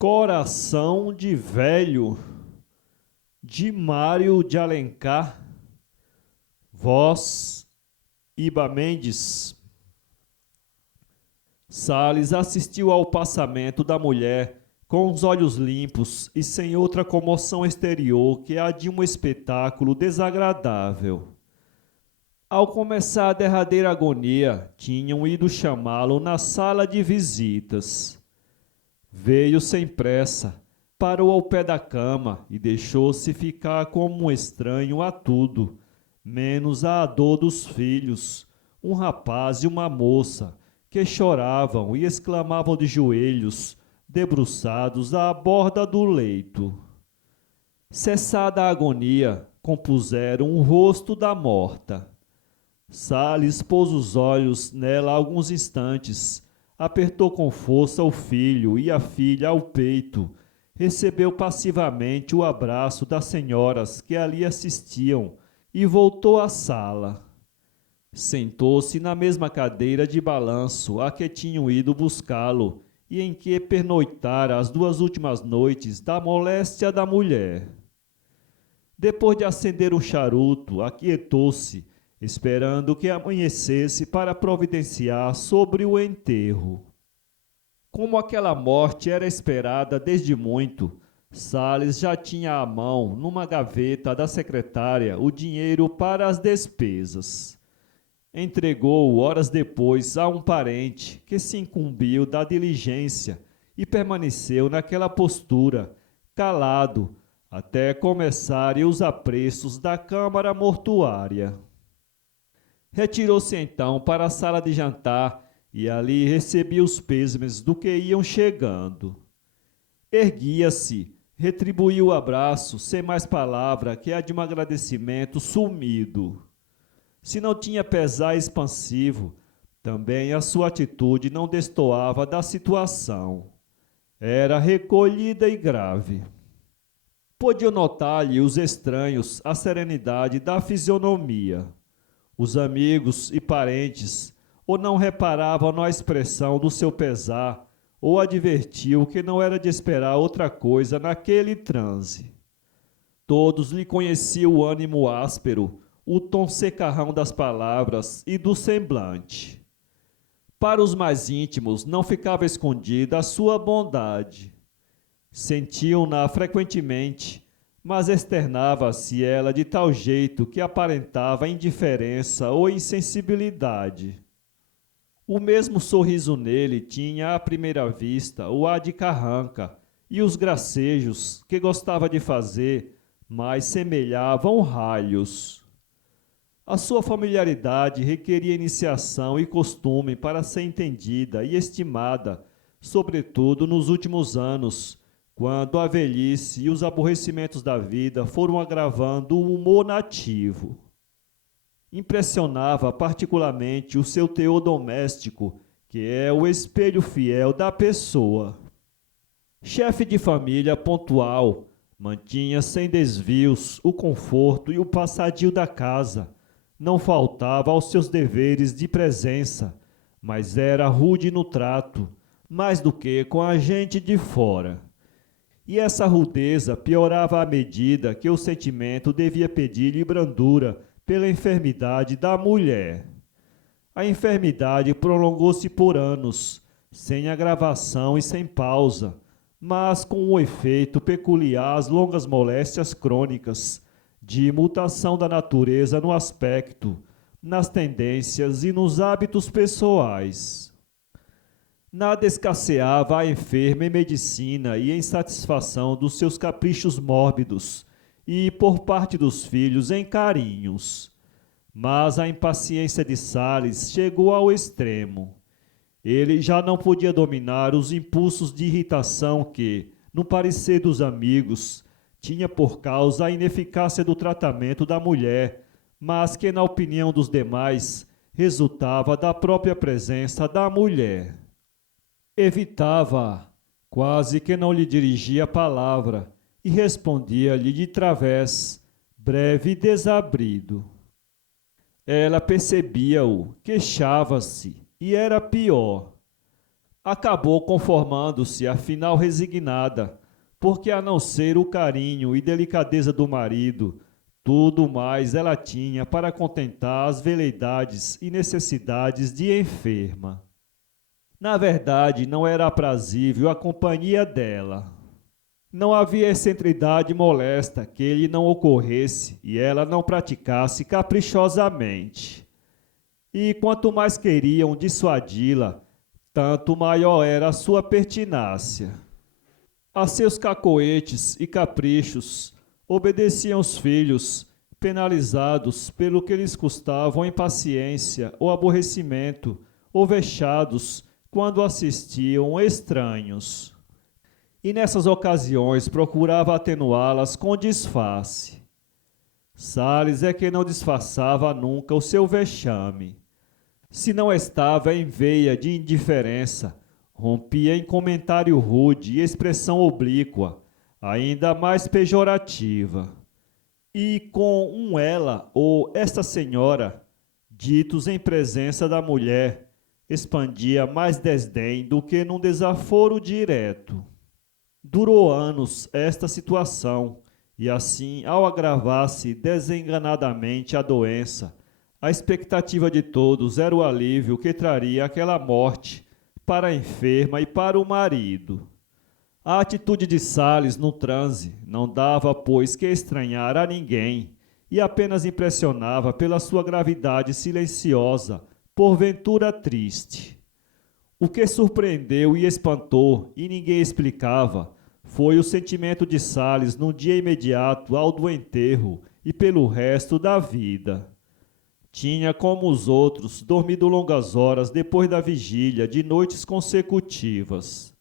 Coração de Velho, de Mário de Alencar, voz Iba Mendes. Salles assistiu ao passamento da mulher com os olhos limpos e sem outra comoção exterior que a de um espetáculo desagradável. Ao começar a derradeira agonia, tinham ido chamá-lo na sala de visitas. Veio sem pressa, parou ao pé da cama e deixou-se ficar como um estranho a tudo, menos à dor dos filhos, um rapaz e uma moça, que choravam e exclamavam de joelhos, debruçados à borda do leito. Cessada a agonia, compuseram o rosto da morta. Salles pôs os olhos nela alguns instantes, apertou com força o filho e a filha ao peito, recebeu passivamente o abraço das senhoras que ali assistiam e voltou à sala. Sentou-se na mesma cadeira de balanço a que tinham ido buscá-lo e em que pernoitara as 2 últimas noites da moléstia da mulher. Depois de acender o charuto, aquietou-se, esperando que amanhecesse para providenciar sobre o enterro. Como aquela morte era esperada desde muito, Salles já tinha à mão, numa gaveta da secretária, o dinheiro para as despesas. Entregou-o horas depois a um parente que se incumbiu da diligência e permaneceu naquela postura, calado, até começarem os apressos da câmara mortuária. Retirou-se então para a sala de jantar e ali recebia os pêsames do que iam chegando. Erguia-se, retribuiu o abraço sem mais palavra que a de um agradecimento sumido. Se não tinha pesar expansivo, também a sua atitude não destoava da situação. Era recolhida e grave. Podiam notar-lhe os estranhos a serenidade da fisionomia. Os amigos e parentes ou não reparavam na expressão do seu pesar, ou advertiam que não era de esperar outra coisa naquele transe. Todos lhe conheciam o ânimo áspero, o tom secarrão das palavras e do semblante. Para os mais íntimos não ficava escondida a sua bondade. Sentiam-na frequentemente, mas externava-se ela de tal jeito que aparentava indiferença ou insensibilidade. O mesmo sorriso nele tinha à primeira vista o ar de carranca e os gracejos que gostava de fazer, mas semelhavam ralhos. A sua familiaridade requeria iniciação e costume para ser entendida e estimada, sobretudo nos últimos anos, quando a velhice e os aborrecimentos da vida foram agravando o humor nativo. Impressionava particularmente o seu teor doméstico, que é o espelho fiel da pessoa. Chefe de família pontual, mantinha sem desvios o conforto e o passadio da casa. Não faltava aos seus deveres de presença, mas era rude no trato, mais do que com a gente de fora. E essa rudeza piorava à medida que o sentimento devia pedir-lhe brandura pela enfermidade da mulher. A enfermidade prolongou-se por anos, sem agravação e sem pausa, mas com o efeito peculiar às longas moléstias crônicas, de mutação da natureza no aspecto, nas tendências e nos hábitos pessoais. Nada escasseava à enferma em medicina e em satisfação dos seus caprichos mórbidos, e, por parte dos filhos, em carinhos. Mas a impaciência de Salles chegou ao extremo. Ele já não podia dominar os impulsos de irritação que, no parecer dos amigos, tinha por causa a ineficácia do tratamento da mulher, mas que, na opinião dos demais, resultava da própria presença da mulher. Evitava-a, quase que não lhe dirigia a palavra, e respondia-lhe de través, breve e desabrido. Ela percebia-o, queixava-se, e era pior. acabou conformando-se, afinal resignada, porque a não ser o carinho e delicadeza do marido, tudo mais ela tinha para contentar as veleidades e necessidades de enferma. Na verdade, não era aprazível a companhia dela. Não havia excentridade molesta que lhe não ocorresse e ela não praticasse caprichosamente. E quanto mais queriam dissuadi-la, tanto maior era a sua pertinácia. A seus cacoetes e caprichos obedeciam os filhos, penalizados pelo que lhes custavam impaciência ou aborrecimento, ou vexados quando assistiam estranhos. E nessas ocasiões procurava atenuá-las com disfarce. Salles é que não disfarçava nunca o seu vexame. Se não estava em veia de indiferença, rompia em comentário rude e expressão oblíqua, ainda mais pejorativa. E com um ela ou esta senhora, ditos em presença da mulher, expandia mais desdém do que num desaforo direto. Durou anos esta situação, e assim, ao agravar-se desenganadamente a doença, a expectativa de todos era o alívio que traria aquela morte para a enferma e para o marido. A atitude de Salles no transe não dava, pois, que estranhar a ninguém, e apenas impressionava pela sua gravidade silenciosa, porventura triste. O que surpreendeu e espantou, e ninguém explicava, foi o sentimento de Salles no dia imediato ao do enterro e pelo resto da vida. Tinha, como os outros, dormido longas horas depois da vigília de noites consecutivas.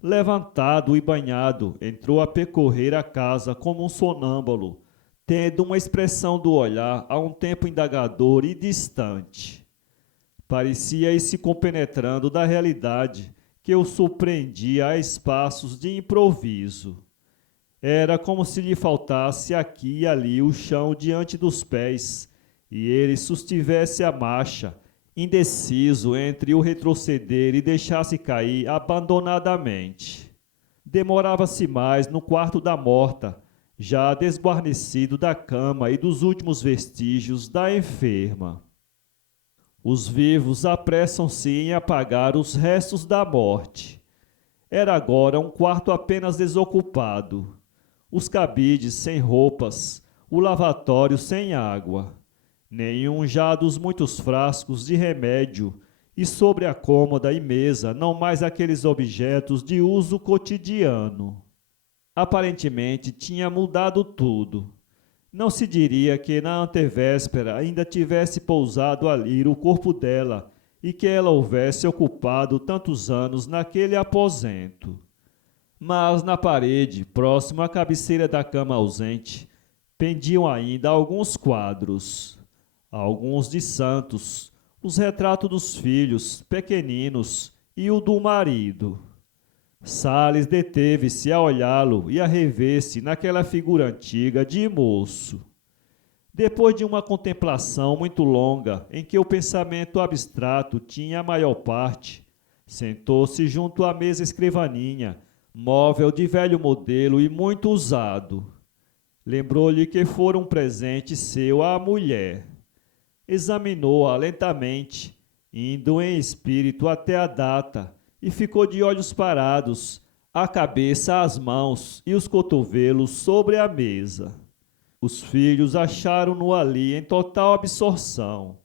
Levantado e banhado, entrou a percorrer a casa como um sonâmbulo, tendo uma expressão do olhar a um tempo indagador e distante. Parecia ir se compenetrando da realidade que o surpreendia a espaços de improviso. Era como se lhe faltasse aqui e ali o chão diante dos pés, e ele sustivesse a marcha, indeciso entre o retroceder e deixar-se cair abandonadamente. Demorava-se mais no quarto da morta, já desguarnecido da cama e dos últimos vestígios da enferma. Os vivos apressam-se em apagar os restos da morte. Era agora um quarto apenas desocupado. Os cabides sem roupas, o lavatório sem água. Nenhum já dos muitos frascos de remédio, e sobre a cômoda e mesa não mais aqueles objetos de uso cotidiano. Aparentemente tinha mudado tudo. Não se diria que na antevéspera ainda tivesse pousado ali o corpo dela e que ela houvesse ocupado tantos anos naquele aposento. Mas na parede, próximo à cabeceira da cama ausente, pendiam ainda alguns quadros. Alguns de santos, os retratos dos filhos, pequeninos, e o do marido. Salles deteve-se a olhá-lo e a rever-se naquela figura antiga de moço. Depois de uma contemplação muito longa, em que o pensamento abstrato tinha a maior parte, sentou-se junto à mesa escrivaninha, móvel de velho modelo e muito usado. Lembrou-lhe que fora um presente seu à mulher. Examinou-a lentamente, indo em espírito até a data, e ficou de olhos parados, a cabeça às mãos e os cotovelos sobre a mesa. Os filhos acharam-no ali em total absorção.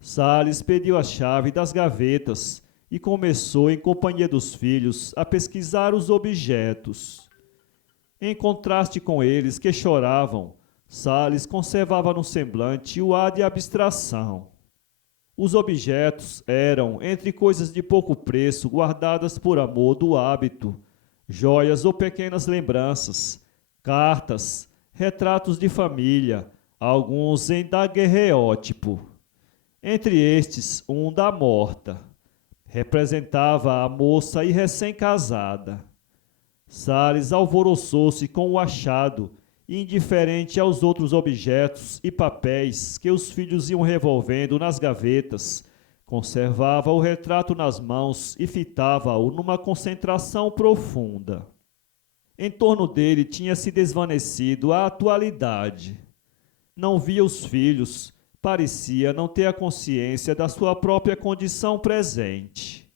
Salles pediu a chave das gavetas e começou, em companhia dos filhos, a pesquisar os objetos. Em contraste com eles, que choravam, Salles conservava no semblante o ar de abstração. Os objetos eram, entre coisas de pouco preço guardadas por amor do hábito, joias ou pequenas lembranças, cartas, retratos de família, alguns em daguerreótipo. Entre estes, um da morta. Representava a moça e recém-casada. Salles alvoroçou-se com o achado, indiferente aos outros objetos e papéis que os filhos iam revolvendo nas gavetas, Conservava o retrato nas mãos e fitava-o numa concentração profunda. Em torno dele tinha se desvanecido a atualidade. Não via os filhos, parecia não ter a consciência da sua própria condição presente.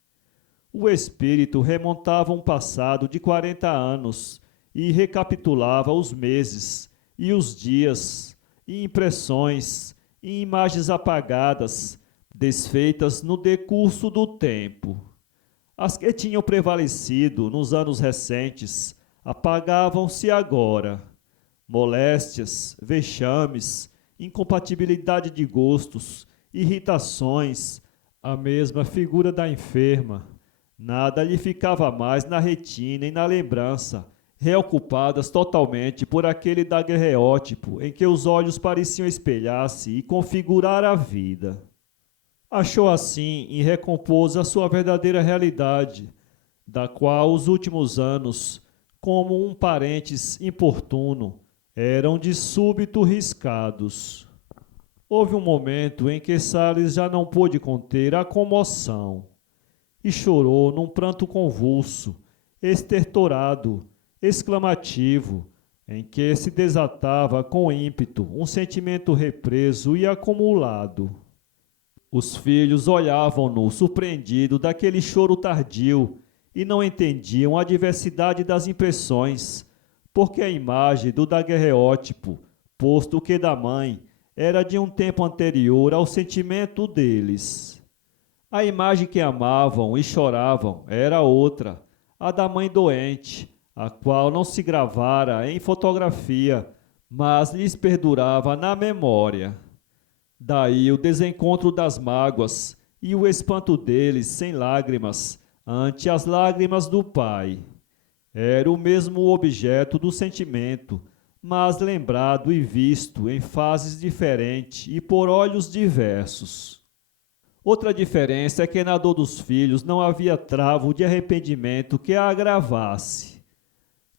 O espírito remontava um passado de 40 anos e recapitulava os meses e os dias, e impressões e imagens apagadas, desfeitas no decurso do tempo. As que tinham prevalecido nos anos recentes apagavam-se agora. Moléstias, vexames, incompatibilidade de gostos, irritações, a mesma figura da enferma. Nada lhe ficava mais na retina e na lembrança, reocupadas totalmente por aquele daguerreótipo em que os olhos pareciam espelhar-se e configurar a vida. Achou assim e recompôs a sua verdadeira realidade, da qual os últimos anos, como um parêntes importuno, eram de súbito riscados. Houve um momento em que Salles já não pôde conter a comoção e chorou num pranto convulso, estertorado, exclamativo, em que se desatava com ímpeto um sentimento represo e acumulado. Os filhos olhavam-no surpreendido daquele choro tardio e não entendiam a diversidade das impressões, porque a imagem do daguerreótipo, posto que da mãe, era de um tempo anterior ao sentimento deles. A imagem que amavam e choravam era outra, a da mãe doente, a qual não se gravara em fotografia, mas lhes perdurava na memória. Daí o desencontro das mágoas e o espanto deles sem lágrimas ante as lágrimas do pai. Era o mesmo objeto do sentimento, mas lembrado e visto em fases diferentes e por olhos diversos. Outra diferença é que na dor dos filhos não havia travo de arrependimento que a agravasse.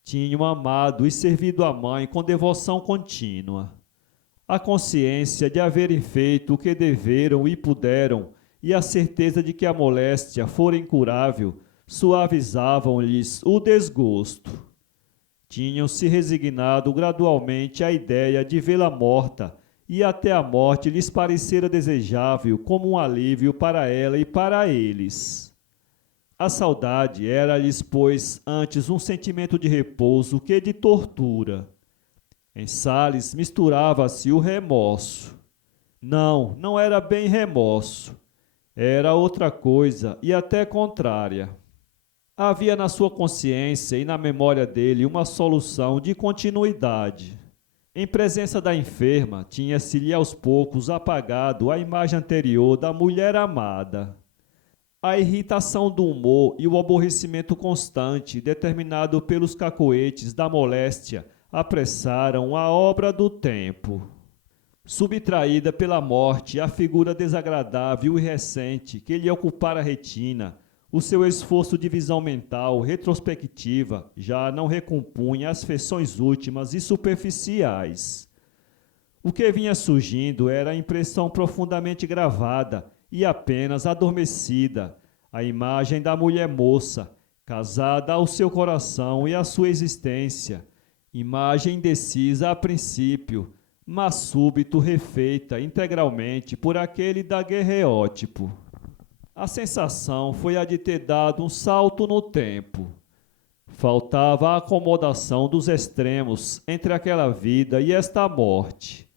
Tinham amado e servido a mãe com devoção contínua. A consciência de haverem feito o que deveram e puderam, e a certeza de que a moléstia fora incurável, suavizavam-lhes o desgosto. Tinham-se resignado gradualmente à ideia de vê-la morta, e até a morte lhes parecera desejável como um alívio para ela e para eles. A saudade era-lhes, pois, antes um sentimento de repouso que de tortura. Em Salles misturava-se o remorso. Não era bem remorso. Era outra coisa e até contrária. Havia na sua consciência e na memória dele uma solução de continuidade. Em presença da enferma, tinha-se-lhe aos poucos apagado a imagem anterior da mulher amada. A irritação do humor e o aborrecimento constante, determinado pelos cacoetes da moléstia, apressaram a obra do tempo. Subtraída pela morte a figura desagradável e recente que lhe ocupara a retina, o seu esforço de visão mental retrospectiva já não recompunha as feições últimas e superficiais. O que vinha surgindo era a impressão profundamente gravada e apenas adormecida, a imagem da mulher moça, casada ao seu coração e à sua existência, imagem indecisa a princípio, mas súbito refeita integralmente por aquele daguerreótipo. A sensação foi a de ter dado um salto no tempo. Faltava a acomodação dos extremos entre aquela vida e esta morte.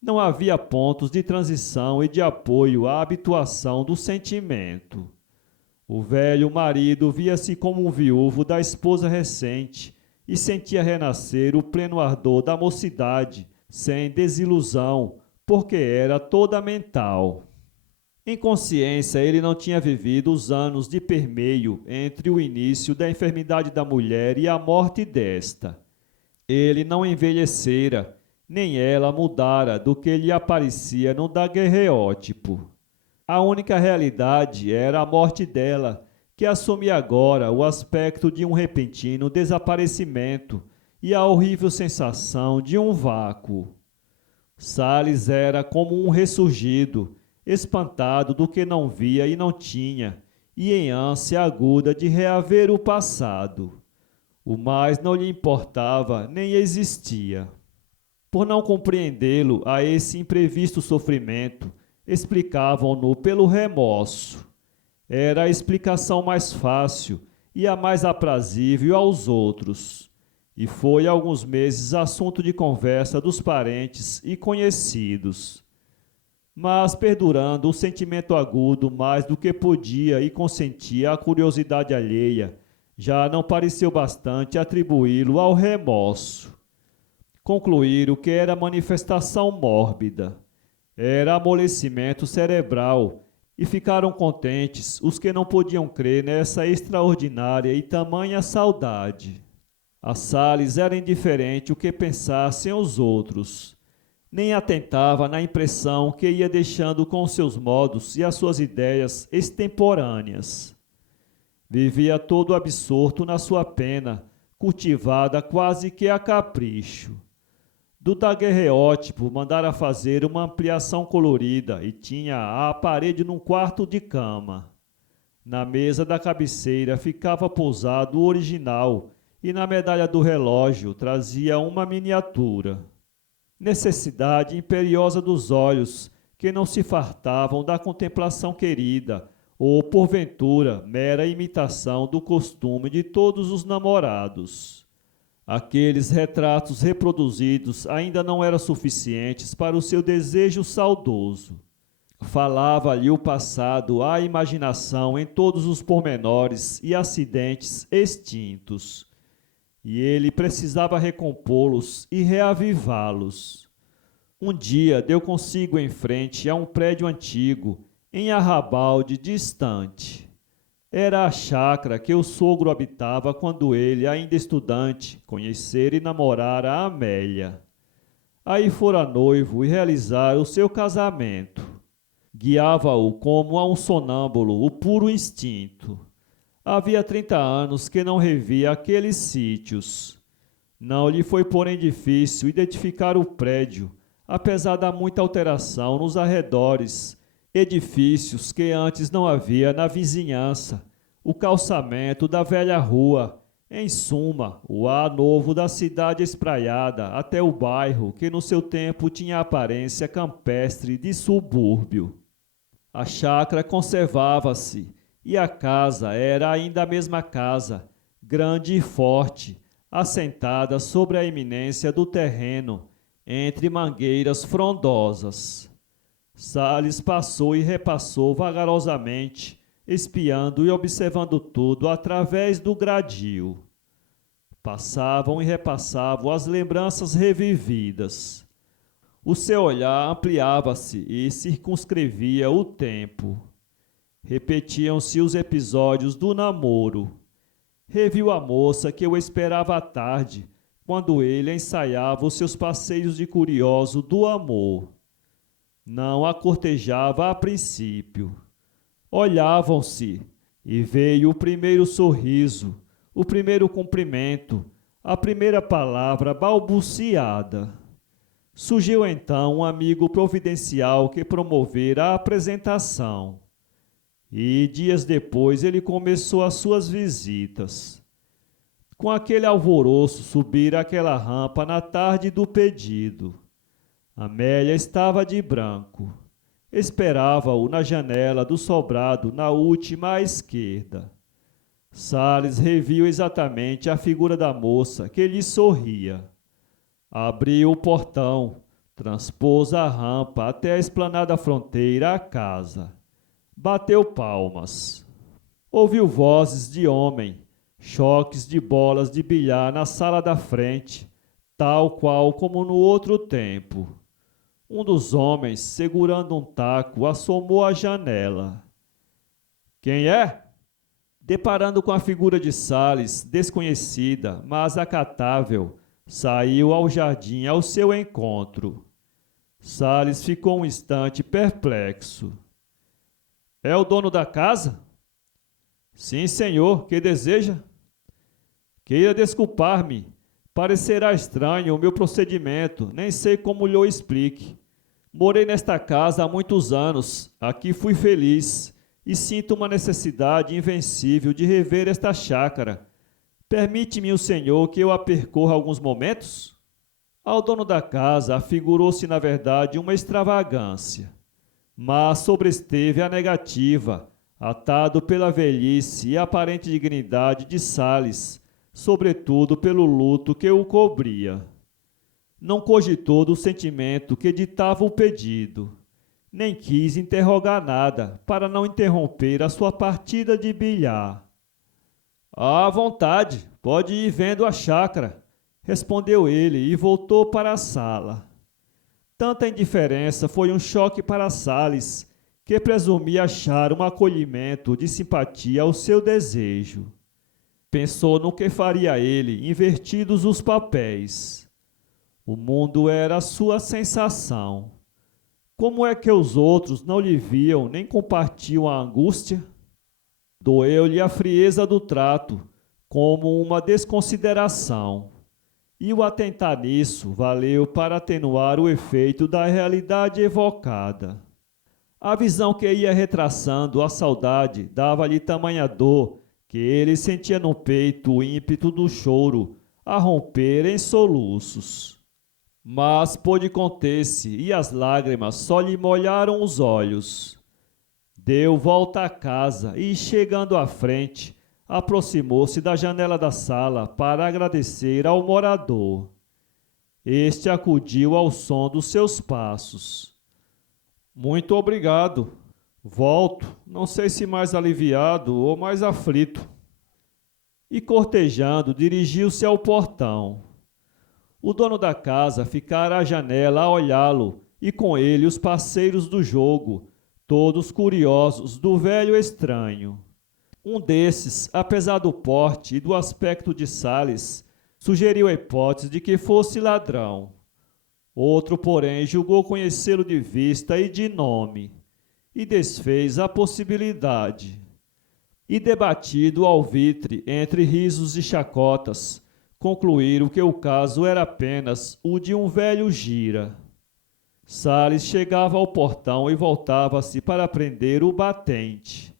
Não havia pontos de transição e de apoio à habituação do sentimento. O velho marido via-se como um viúvo da esposa recente e sentia renascer o pleno ardor da mocidade, sem desilusão, porque era toda mental. Em consciência, ele não tinha vivido os anos de permeio entre o início da enfermidade da mulher e a morte desta. Ele não envelhecera, nem ela mudara do que lhe aparecia no daguerreótipo. A única realidade era a morte dela, que assumia agora o aspecto de um repentino desaparecimento e a horrível sensação de um vácuo. Salles era como um ressurgido, espantado do que não via e não tinha, e em ânsia aguda de reaver o passado. O mais não lhe importava nem existia. Por não compreendê-lo a esse imprevisto sofrimento, explicavam-no pelo remorso. Era a explicação mais fácil e a mais aprazível aos outros, e foi alguns meses assunto de conversa dos parentes e conhecidos. Mas, perdurando o sentimento agudo mais do que podia e consentia a curiosidade alheia, já não pareceu bastante atribuí-lo ao remorso. Concluíram que era manifestação mórbida, era amolecimento cerebral, e ficaram contentes os que não podiam crer nessa extraordinária e tamanha saudade. A Salles era indiferente o que pensassem os outros, nem atentava na impressão que ia deixando com seus modos e as suas ideias extemporâneas. Vivia todo absorto na sua pena, cultivada quase que a capricho. Do daguerreótipo mandara fazer uma ampliação colorida e tinha a parede num quarto de cama. Na mesa da cabeceira ficava pousado o original e na medalha do relógio trazia uma miniatura. Necessidade imperiosa dos olhos, que não se fartavam da contemplação querida, ou, porventura, mera imitação do costume de todos os namorados. Aqueles retratos reproduzidos ainda não eram suficientes para o seu desejo saudoso. Falava-lhe o passado à imaginação em todos os pormenores e acidentes extintos, e ele precisava recompô-los e reavivá-los. Um dia deu consigo em frente a um prédio antigo, em arrabalde distante. Era a chácara que o sogro habitava quando ele, ainda estudante, conhecera e namorara a Amélia. Aí fora noivo e realizara o seu casamento. Guiava-o como a um sonâmbulo o puro instinto. Havia 30 anos que não revia aqueles sítios. Não lhe foi, porém, difícil identificar o prédio, apesar da muita alteração nos arredores, edifícios que antes não havia na vizinhança, o calçamento da velha rua, em suma, o ar novo da cidade espraiada até o bairro que no seu tempo tinha aparência campestre de subúrbio. A chácara conservava-se e a casa era ainda a mesma casa, grande e forte, assentada sobre a eminência do terreno, entre mangueiras frondosas. Salles passou e repassou vagarosamente, espiando e observando tudo através do gradil. Passavam e repassavam as lembranças revividas. O seu olhar ampliava-se e circunscrevia o tempo. Repetiam-se os episódios do namoro. Reviu a moça que o esperava à tarde, quando ele ensaiava os seus passeios de curioso do amor. Não a cortejava a princípio. Olhavam-se, e veio o primeiro sorriso, o primeiro cumprimento, a primeira palavra balbuciada. Surgiu então um amigo providencial que promovera a apresentação. E dias depois ele começou as suas visitas. Com aquele alvoroço subira aquela rampa na tarde do pedido. Amélia estava de branco. Esperava-o na janela do sobrado, na última à esquerda. Salles reviu exatamente a figura da moça que lhe sorria. Abriu o portão, transpôs a rampa até a esplanada fronteira à casa. Bateu palmas. Ouviu vozes de homem, choques de bolas de bilhar na sala da frente, tal qual como no outro tempo. Um dos homens, segurando um taco, assomou à janela. Quem é? Deparando com a figura de Salles, desconhecida, mas acatável, saiu ao jardim ao seu encontro. Salles ficou um instante perplexo. É o dono da casa? Sim, senhor, que deseja? Queira desculpar-me. Parecerá estranho o meu procedimento, nem sei como lhe explique. Morei nesta casa há muitos anos, aqui fui feliz e sinto uma necessidade invencível de rever esta chácara. Permite-me o senhor que eu a percorra alguns momentos? Ao dono da casa afigurou-se, na verdade, uma extravagância, mas sobresteve a negativa, atado pela velhice e aparente dignidade de Sales, sobretudo pelo luto que o cobria. Não cogitou do sentimento que ditava o pedido, nem quis interrogar nada para não interromper a sua partida de bilhar. À vontade, pode ir vendo a chácara, respondeu ele e voltou para a sala. Tanta indiferença foi um choque para Sales, que presumia achar um acolhimento de simpatia ao seu desejo. Pensou no que faria ele, invertidos os papéis. O mundo era a sua sensação. Como é que os outros não lhe viam nem compartiam a angústia? Doeu-lhe a frieza do trato, como uma desconsideração. E o atentar nisso valeu para atenuar o efeito da realidade evocada. A visão que ia retraçando a saudade dava-lhe tamanha dor que ele sentia no peito o ímpeto do choro a romper em soluços. Mas pôde conter-se e as lágrimas só lhe molharam os olhos. Deu volta à casa e, chegando à frente, aproximou-se da janela da sala para agradecer ao morador. Este acudiu ao som dos seus passos. Muito obrigado. Volto, não sei se mais aliviado ou mais aflito. E cortejando, dirigiu-se ao portão. O dono da casa ficara à janela a olhá-lo, e com ele os parceiros do jogo, todos curiosos do velho estranho. Um desses, apesar do porte e do aspecto de Sales, sugeriu a hipótese de que fosse ladrão. Outro, porém, julgou conhecê-lo de vista e de nome, e desfez a possibilidade. E debatido ao alvitre entre risos e chacotas, concluíram que o caso era apenas o de um velho gira. Sales chegava ao portão e voltava-se para prender o batente.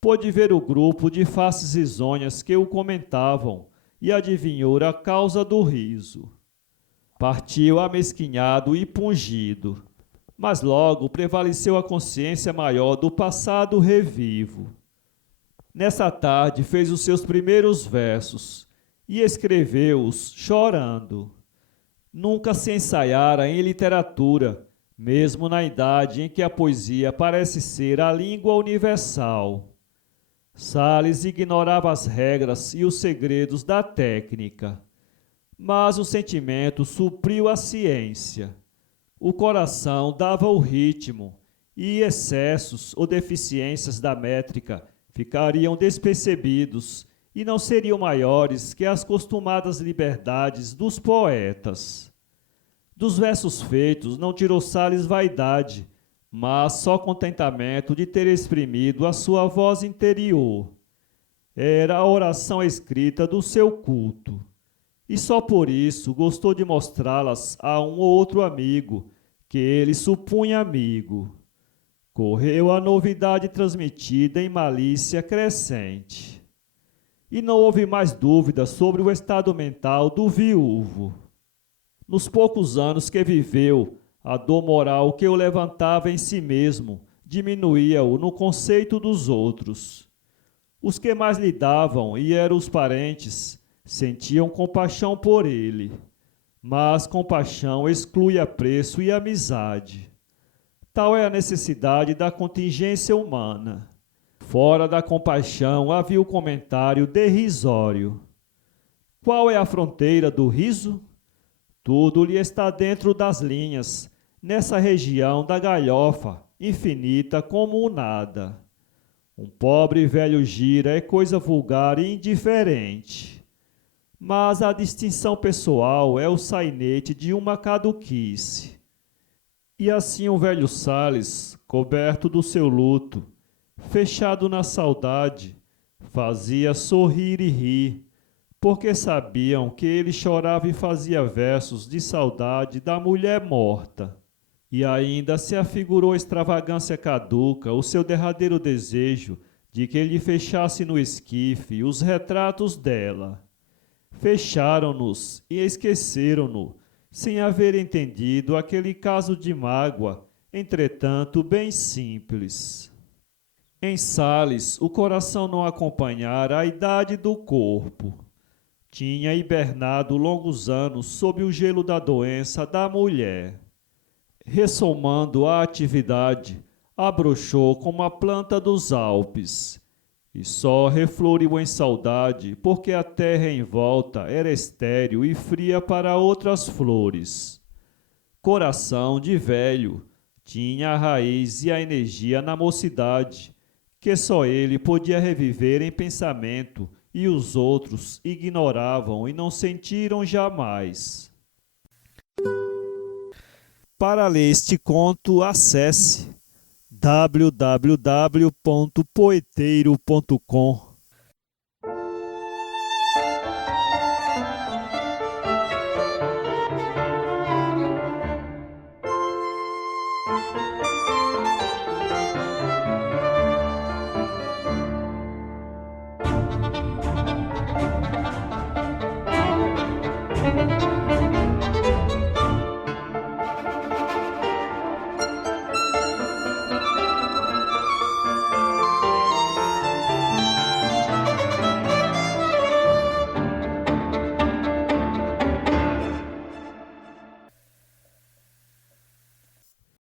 Pôde ver o grupo de faces risonhas que o comentavam e adivinhou a causa do riso. Partiu amesquinhado e pungido, mas logo prevaleceu a consciência maior do passado revivo. Nessa tarde fez os seus primeiros versos e escreveu-os chorando. Nunca se ensaiara em literatura, mesmo na idade em que a poesia parece ser a língua universal. Sales ignorava as regras e os segredos da técnica, mas o sentimento supriu a ciência. O coração dava o ritmo e excessos ou deficiências da métrica ficariam despercebidos e não seriam maiores que as costumadas liberdades dos poetas. Dos versos feitos não tirou Sales vaidade, mas só contentamento de ter exprimido a sua voz interior. Era a oração escrita do seu culto, e só por isso gostou de mostrá-las a um ou outro amigo, que ele supunha amigo. Correu a novidade transmitida em malícia crescente. E não houve mais dúvida sobre o estado mental do viúvo. Nos poucos anos que viveu, a dor moral que o levantava em si mesmo diminuía-o no conceito dos outros. Os que mais lhe davam, e eram os parentes, sentiam compaixão por ele. Mas compaixão exclui apreço e amizade. Tal é a necessidade da contingência humana. Fora da compaixão havia o comentário derrisório. Qual é a fronteira do riso? Tudo lhe está dentro das linhas, nessa região da galhofa, infinita como o nada. Um pobre velho gira é coisa vulgar e indiferente. Mas a distinção pessoal é o sainete de uma caduquice. E assim o velho Sales, coberto do seu luto, fechado na saudade, fazia sorrir e rir, porque sabiam que ele chorava e fazia versos de saudade da mulher morta. E ainda se afigurou extravagância caduca o seu derradeiro desejo de que lhe fechasse no esquife os retratos dela. Fecharam-nos e esqueceram-no, sem haver entendido aquele caso de mágoa, entretanto bem simples. Em Sales, o coração não acompanhara a idade do corpo. Tinha hibernado longos anos sob o gelo da doença da mulher. Ressomando a atividade, abrochou como a planta dos Alpes, e só refloriu em saudade, porque a terra em volta era estéril e fria para outras flores. Coração de velho, tinha a raiz e a energia na mocidade, que só ele podia reviver em pensamento, e os outros ignoravam e não sentiram jamais. Para ler este conto, acesse www.poeteiro.com.